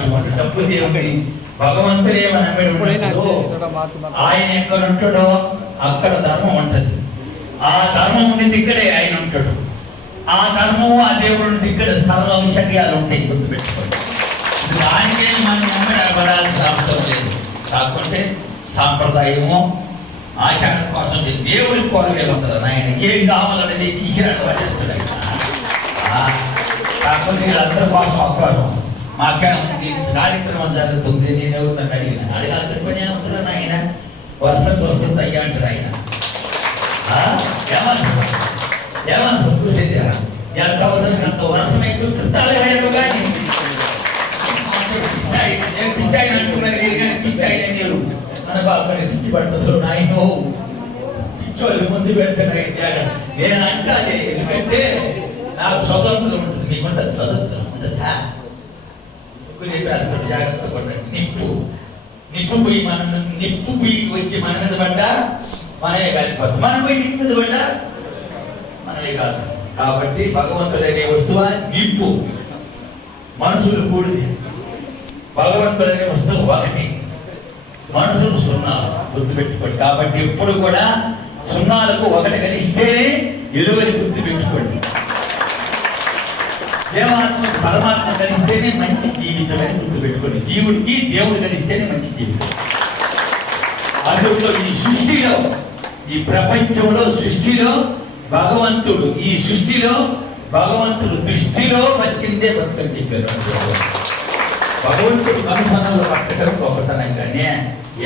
నమ్మేటువంటి డబ్బు దేవుడి భగవంతుడే నమ్మేటువంటి ఆయన ఎక్కడ ఉంటాడో అక్కడ ధర్మం ఉంటది. ఆ ధర్మం ఉండేది ఇక్కడే ఆయన ఉంటాడు. ఆ ధర్మం ఆ దేవుడు ఇక్కడ సర్వ విషయాలు ఉంటాయి గుర్తుపెట్టుకోండి. దానికే మనం నమ్మడాల్సిన అవసరం లేదు. కాకుంటే సాంప్రదాయము ఆచారం కోసం లేదు. దేవుడి కోరలే ఉంటుంది. ఆయన ఏం కావాలనేది తీసిరాడు ఆ, కాకపోతే వీళ్ళందరి కోసం ఒక్కరు మాకే ఉంది కార్యక్రమం జరుగుతుంది నేను ఎవరిని అడిగిన అడగాల్సిన పని ఏముంటుందా నాయన వర్షం వస్తుంది అయ్యా అంటారు ఆయన ఆ, ఏమంటారు ఏమంటారు చూసేది ఎంత అవసరం అంత వర్షం ఎక్కువ కృష్ణాలే కానీ పిచ్చాయి నేను పిచ్చాయి అంటున్నాను నేను కానీ పిచ్చాయి నేను మన బాబుని పిచ్చి పడుతుంది నాయన పిచ్చోళ్ళు ముందు పెడతాడు ఆయన నేను అంటాను ఎందుకంటే నాకు స్వతంత్రం ఉంటుంది మీకుంటుంది స్వతంత్రం ఉంటుందా కొన్ని రాస్తాడు జాగ్రత్త పడ్డాడు నిప్పు. నిప్పు పోయి మన నిప్పు పోయి వచ్చి మన మీద పడ్డా? మనమే కాలిపోతాం. మనం పోయి నిప్పు మీద పడ్డా? మనమే కాదు కాబట్టి భగవంతుడు అనే వస్తువు? నిప్పు. మనుషులు కూడిది. భగవంతుడు అనే వస్తువు ఒకటి. మనుషులు సున్నా గుర్తుపెట్టుకోండి. కాబట్టి ఎప్పుడు కూడా సున్నాలకు ఒకటి కలిస్తేనే విలువని గుర్తుపెట్టుకోండి. దేవాత్మ పరమాత్మ కలిస్తేనే మంచి జీవితం అని గుర్తుపెట్టుకోండి. జీవుడికి దేవుడు కలిస్తేనే మంచి జీవితం. అందులో ఈ సృష్టిలో ఈ ప్రపంచంలో సృష్టిలో భగవంతుడు ఈ సృష్టిలో భగవంతుడు దృష్టిలో బతికిందే బతుకని చెప్పారు భగవంతుడు కనుసనలు పట్టడం గొప్పతనం కానీ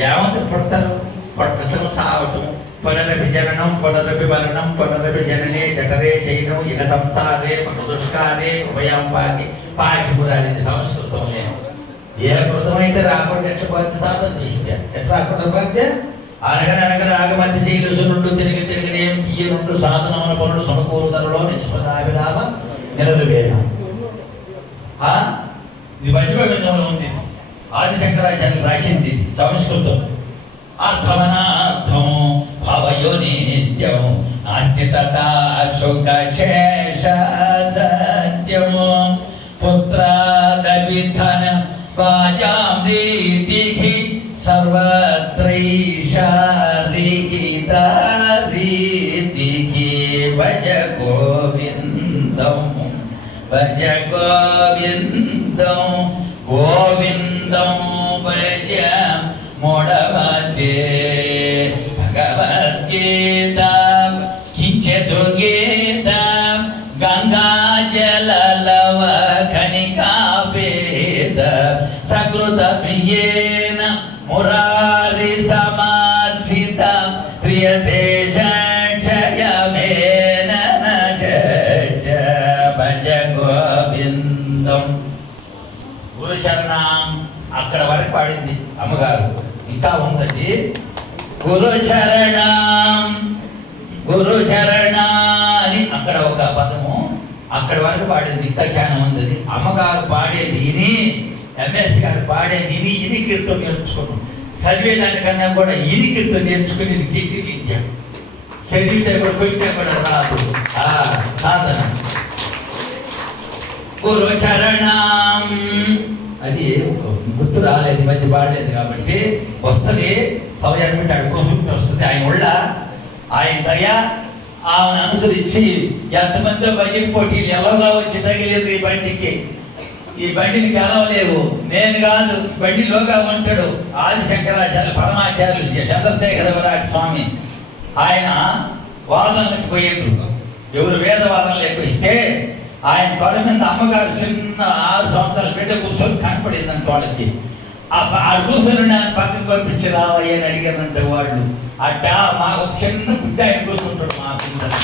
ఏమంత పడతారు? పట్టడం సాగటం పునరపి జననం పునరపి మరణం పునరపి జననే జఠరే చేయడం ఇక సంసారే దుష్కారే ఉభయం పాకి పాకిపురాలి సంస్కృతంలో ఏ కృతమైతే రాకుండా ఎట్లా పోతే సాధన చేసింది? ఎట్లా రాకుండా పోతే అనగన అనగన ఆగమతి నుండు తిరిగి తిరిగి నేను తీయనుండు సాధనమున పనులు సమకూరుతలలో నిష్పదాభిరామ నిరలువేణ ఇది ఇది మధ్యభాగంలో ఉంది. ఆది రాసింది సంస్కృతం. అర్థమనార్థం భవయు నిత్యం నాస్తి తథా శోక సత్యము పుత్రాదపి ధన వాజాం రీతిః సర్వత్రైషా రీత రీతిః భజ గోవిందం భజ గోవిందం గోవిందం భజ ప్రియతే జయమేన భజ గోవిందం అక్కడ వరకు పాడింది అమ్మగారు. ఇంకా ఉందండి. గురు శరణం గురు శరణ అని అక్కడ ఒక పదము అక్కడ వరకు పాడింది. ఇంకా చాలా ఉంది. అమ్మగారు పాడేది ఇని ఎంఎస్ గారు పాడేది ఇని ఇది కీర్తం నేర్చుకున్నాం. చదివేదానికన్నా కూడా ఇని నేర్చుకుని కీర్తి విద్య. చదివితే కూడా కొట్టినా కూడా రాదు. సాధన. గురు చరణం అది గుర్తు రాలేదు ఈ మధ్య పాడలేదు కాబట్టి వస్తుంది. సమయాన్ని బట్టి అడుకోసుకుంటూ వస్తుంది. ఆయన ఉళ్ళ ఆయన దయ ఆమెను అనుసరించి ఎంతమందో భజన పోటీలు ఎలాగా వచ్చి తగిలేదు ఈ బండికి? ఈ బండిని గెలవలేవు. నేను కాదు బండిలోగా ఉంటాడు ఆది శంకరాచార్య పరమాచార్యులు చంద్రశేఖర స్వామి. ఆయన వాదనకు పోయిండు. ఎవరు వేదవాదనలకు ఇస్తే ఆయన తొడ మీద అమ్మగారు చిన్న ఆరు సంవత్సరాల బిడ్డ కూర్చొని కనపడింది అని తోడకి ఆ కూర్చొని ఆయన పక్కకు పంపించి రావయ్య అని అడిగారంట వాళ్ళు. అట్ట మాకు చిన్న బిడ్డ ఆయన కూర్చుంటాడు మా పిల్లలు.